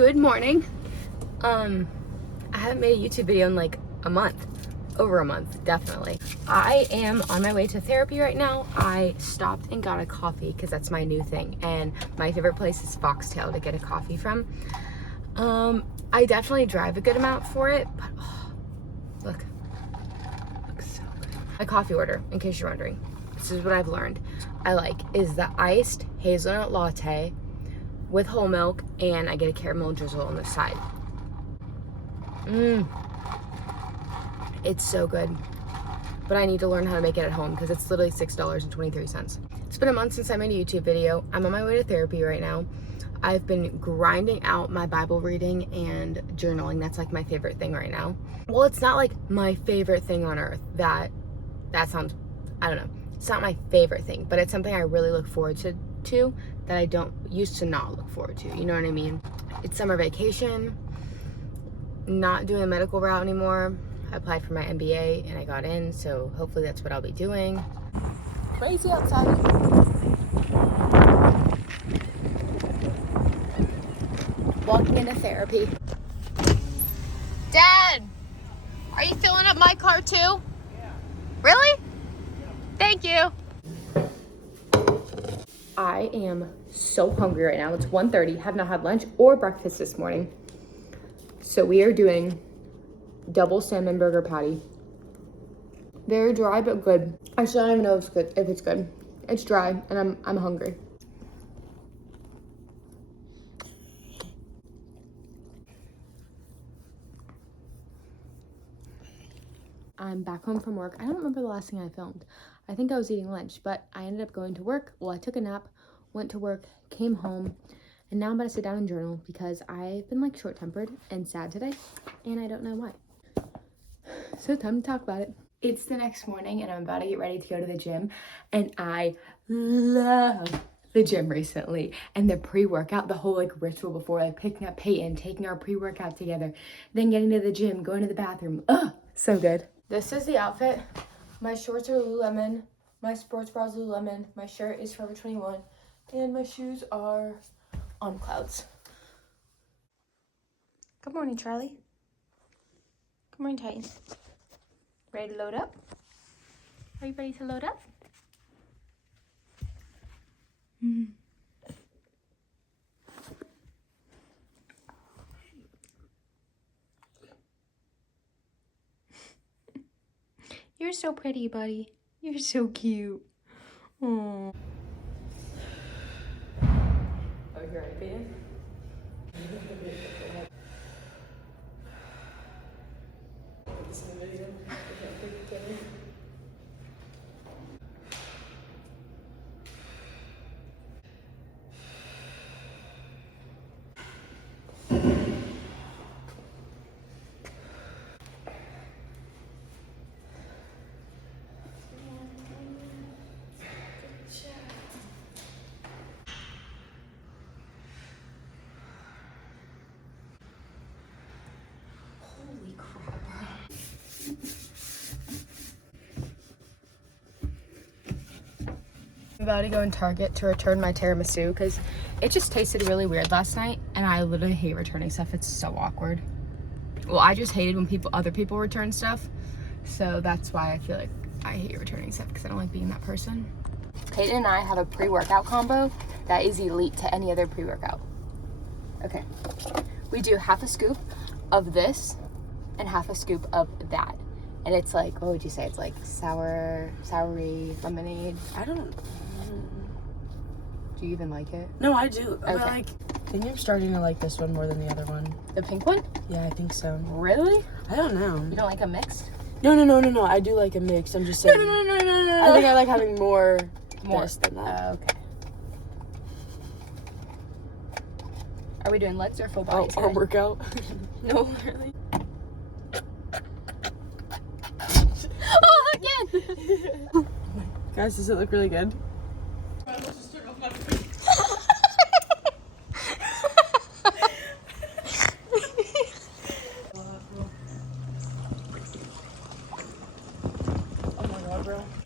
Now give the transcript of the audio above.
Good morning. I haven't made a YouTube video in like a month. Over a month, definitely. I am on my way to therapy right now. I stopped and got a coffee because that's my new thing. And my favorite place is Foxtail to get a coffee from. I definitely drive a good amount for it, but oh, look. Looks so good. My coffee order, in case you're wondering. This is what I've learned. Is the iced hazelnut latte with whole milk, and I get a caramel drizzle on the side. It's so good. But I need to learn how to make it at home because it's literally $6.23. It's been a month since I made a YouTube video. I'm on my way to therapy right now. I've been grinding out my Bible reading and journaling. That's like my favorite thing right now. Well, it's not like my favorite thing on earth. That sounds, I don't know. It's not my favorite thing, but it's something I really look forward to that I don't used to not look forward to. You know what I mean? It's summer vacation. Not doing the medical route anymore. I applied for my MBA and I got in, so hopefully that's what I'll be doing. Crazy outside. Walking into therapy. Dad, are you filling up my car too? Yeah. Really? Yeah. Thank you. I am so hungry right now. It's 1:30. Have not had lunch or breakfast this morning. So we are doing double salmon burger patty. Very dry but good. I still don't even know if it's good. It's dry and I'm hungry. I'm back home from work. I don't remember the last thing I filmed. I think I was eating lunch, but I ended up going to work. Well, I took a nap, went to work, came home, and now I'm about to sit down and journal because I've been like short-tempered and sad today, and I don't know why. So time to talk about it. It's the next morning and I'm about to get ready to go to the gym, and I love the gym recently, and the pre-workout, the whole like ritual before, like picking up Peyton, taking our pre-workout together, then getting to the gym, going to the bathroom. So good. This is the outfit. My shorts are Lululemon, my sports bra is Lululemon, my shirt is Forever 21, and my shoes are On Clouds. Good morning, Charlie. Good morning, Titans. Ready to load up? Are you ready to load up? You're so pretty, buddy. You're so cute. Aww. Oh, you're right, Peyton? Holy crap. I'm about to go in Target to return my tiramisu because it just tasted really weird last night, and I literally hate returning stuff. It's so awkward. Well, I just hated when other people return stuff, so that's why I feel like I hate returning stuff, because I don't like being that person. Peyton and I have a pre-workout combo that is elite to any other pre-workout. Okay, we do half a scoop of this and half a scoop of that, and it's like, what would you say? It's like soury lemonade. Do you even like it? No, I do. Okay. But I think I'm starting to like this one more than the other one. The pink one? Yeah, I think so. Really? I don't know. You don't like a mixed? No. I do like a mix. I'm just saying. No. I think I like having more this than that. Okay. Are we doing legs or full body? Our workout. No, really. Oh, again! Guys, does it look really good?